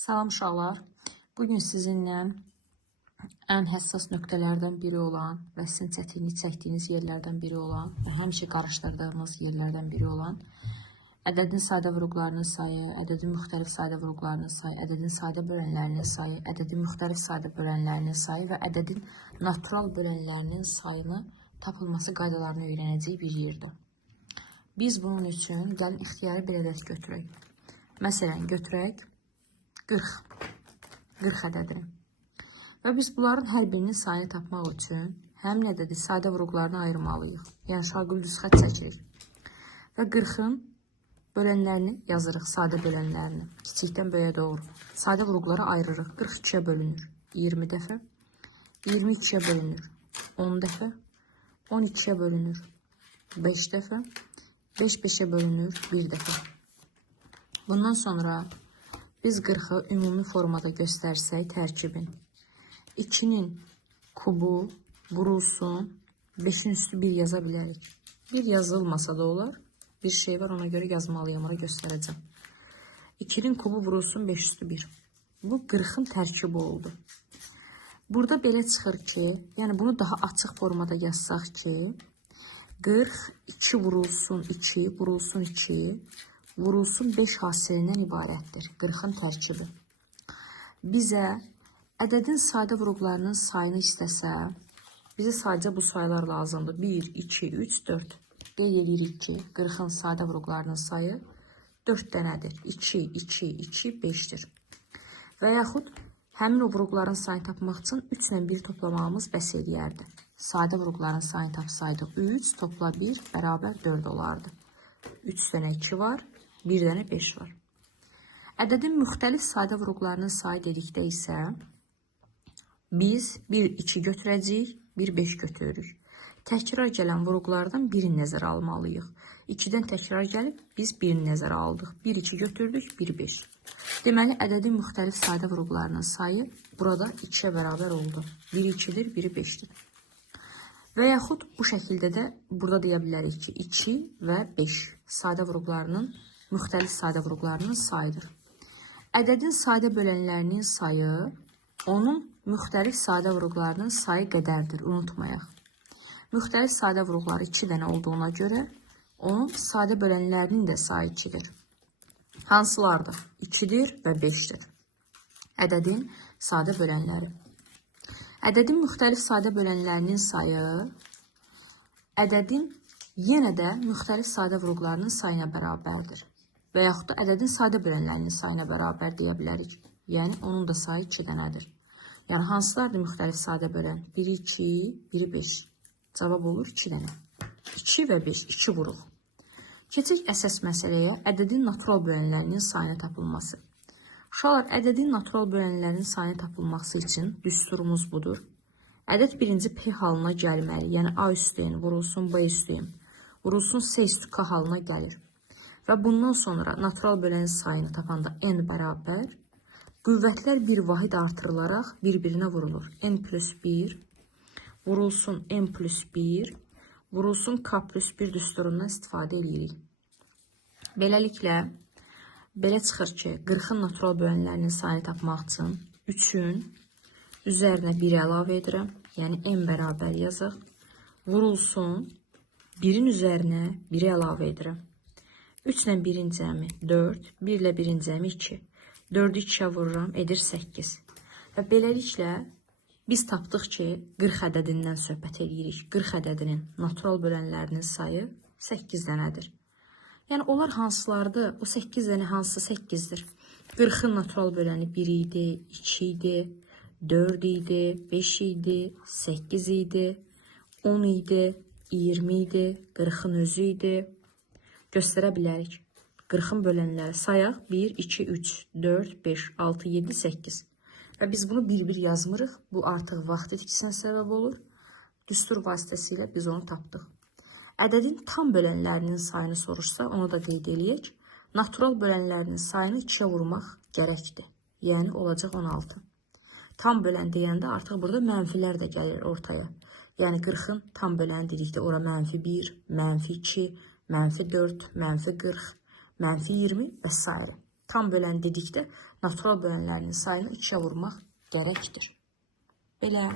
Salam uşaqlar. Bugün sizinlə ən həssas nöqtələrdən biri olan və sizin çətinlik çəkdiyiniz yerlərdən biri olan və həmişə qarışdırdığımız yerlərdən biri olan ədədin sadə vurğularının sayı, ədədin müxtəlif sadə vurğularının sayı, ədədin sadə bölənlərinin sayı, ədədin müxtəlif sadə bölənlərinin sayı və ədədin natural bölənlərinin sayını tapılması qaydalarını öyrənəcək bir yerdir. Biz bunun üçün gəlin ixtiyari bir ədəd götürək. Məsələn, götürək 40 ədədini. Və biz bunların hər birinin sayını tapmaq üçün həmin ədədi sadə vurğularına ayırmalıyıq. Yəni şagüldüz xətt çəkirik. Və 40-ın bölənlərini yazırıq, sadə bölənlərini. Kiçikdən böyüyə doğru. Sadə vurğulara ayırırıq. 42-yə bölünür 20 dəfə. 22-yə bölünür 10 dəfə. 12-yə bölünür 5 dəfə. 5-5-ə bölünür 1 dəfə. Bundan sonra biz 40-ı ümumi formada göstərsək tərkibin 2-nin kubu vurulsun 5-in üstü 1 yaza bilərik. 1 yazılmasa da olar. Bir şey var, ona görə yazmalıyam, ona göstərəcəm. 2-nin kubu vurulsun 5 üstü 1. Bu 40-ın tərkibi oldu. Burada belə çıxır ki, yəni bunu daha açıq formada yazsaq ki 40 2 vurulsun 2 vurulsun 2 vurulsun 5 hasilindən ibarətdir. 40-ın tərkibi. Bizə ədədin sadə vurğularının sayını istəsə, bizə sadəcə bu saylar lazımdır. 1, 2, 3, 4. Qeyd edirik ki, 40-ın sadə vurğularının sayı 4 dənədir. 2, 2, 2, 5'dir. Və yaxud həmin o vurğuların sayını tapmaq üçün 3 ilə 1 toplamağımız bəs eləyərdi. Sadə vurğuların sayını tapsaydıq 3 topla 1 bərabər 4 olardı. 3 dənə 2 var. 1 dənə 5 var. Ədədin müxtəlif sadə vurğularının sayı dedikdə isə biz 1, 2 götürəcəyik, 1, 5 götürürük. Təkrar gələn vurğulardan birini nəzərə almalıyıq. 2-dən təkrar gəlib biz birini nəzərə aldıq. 1, 2 götürdük, 1, 5. Deməli, ədədin müxtəlif sadə vurğularının sayı burada 2-yə bərabər oldu. 1, 2-dir, 1, 5-dir. Və yaxud bu şəkildə də burada deyə bilərik ki, 2 və 5 sadə vurğularının müxtəlif sadə vurğularının sayıdır. Ədədin sadə bölənlərinin sayı onun müxtəlif sadə vurğularının sayı qədərdir, unutmayaq. Müxtəlif sadə vurğuları 2 dənə olduğuna görə onun sadə bölənlərinin də sayı 2-dir. Hansılardır? 2-dir və 5-dir. Ədədin sadə bölənləri. Ədədin müxtəlif sadə bölənlərinin sayı ədədin yenə də müxtəlif sadə vurğularının sayına bərabərdir. Və yaxud da ədədin sadə bölənlərinin sayına bərabər deyə bilərik. Yəni, onun da sayı 2 dənədir. Yəni, hansılardır müxtəlif sadə bölən? 1, 2, 1, 5. Cavab olur 2 dənə. 2 və 5, 2 vuruq. Keçək əsas məsələyə, ədədin natural bölənlərinin sayını tapılması. Uşaqlar, ədədin natural bölənlərinin sayını tapılması üçün düsturumuz budur. Ədəd birinci P halına gəlməli, yəni A üstəyin vurulsun B üstəyin, vurulsun C üstü K halına gəlir. Və bundan sonra natural bölənin sayını tapanda n bərabər, qüvvətlər bir vahid artırılaraq bir-birinə vurulur. N plus 1, vurulsun n plus 1, vurulsun K plus 1 düsturundan istifadə edirik. Beləliklə, belə çıxır ki, 40-ın natural bölənlərinin sayını tapmaq üçün 3-ün üzərinə 1 əlavə edirəm. Yəni, n bərabər yazaq. Vurulsun 1-in üzərinə 1 əlavə edirəm. 3 ilə 1-in cəmi 4, 1 ilə 1-in cəmi 2. 4-ü 2-yə vururam, edir 8. Və beləliklə, biz tapdıq ki, 40 ədədindən söhbət edirik. 40 ədədinin natural bölənlərinin sayı 8 dənədir. Yəni, onlar hansılardır? O 8 dənə hansı 8-dir? 40-ın natural böləni 1 idi, 2 idi, 4 idi, 5 idi, 8 idi, 10 idi, 20 idi, 40-ın özü idi. Göstərə bilərik. 40-ın bölənləri sayaq 1, 2, 3, 4, 5, 6, 7, 8. Və biz bunu bir-bir yazmırıq. Bu artıq vaxt itkisinə səbəb olur. Düstur vasitəsilə biz onu tapdıq. Ədədin tam bölənlərinin sayını soruşsa, onu da qeyd eləyək. Natural bölənlərinin sayını 2-yə vurmaq gərəkdir. Yəni, olacaq 16. Tam bölən deyəndə artıq burada mənfilər də gəlir ortaya. Yəni, 40-ın tam böləni dedikdə ora mənfi 1, mənfi 2, mənfi 4, mənfi 40, mənfi 20 və s. Tam bölən dedikdə natural bölənlərinin sayını 2-yə vurmaq gərəkdir. Belə.